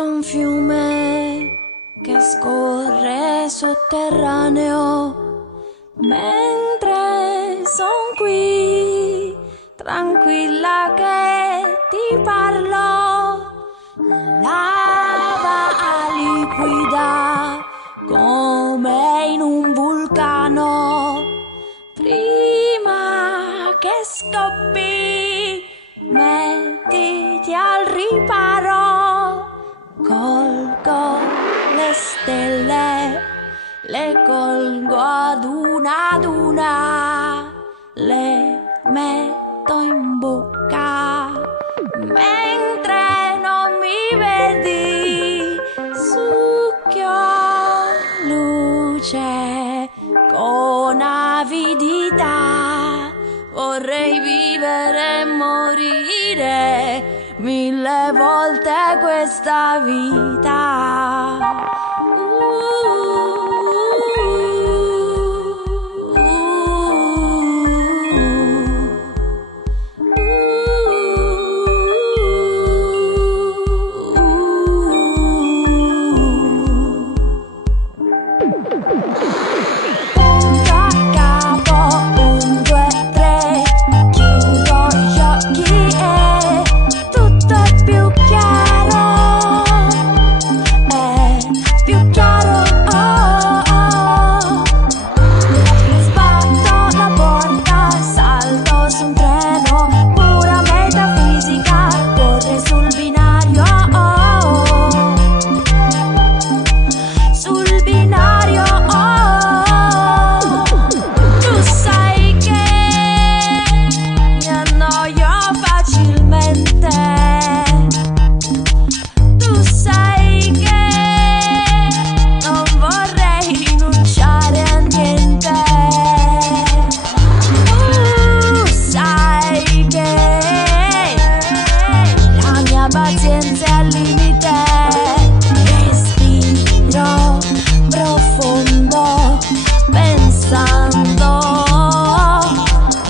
un fiume che scorre sotterraneo, mentre son qui tranquilla che ti parlo. Lava liquida come in un vulcano, prima che scoppi mettiti al riparo. Colgo le stelle, le colgo ad una, le metto in bocca mentre non mi vedi. Succhio luce con avidità, vorrei vivere e morire 1000 volte questa vita. Pazienza al limite, respiro profondo pensando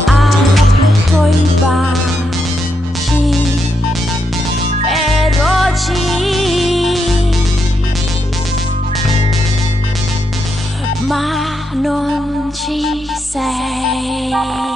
ai tuoi baci feroci, ma non ci sei.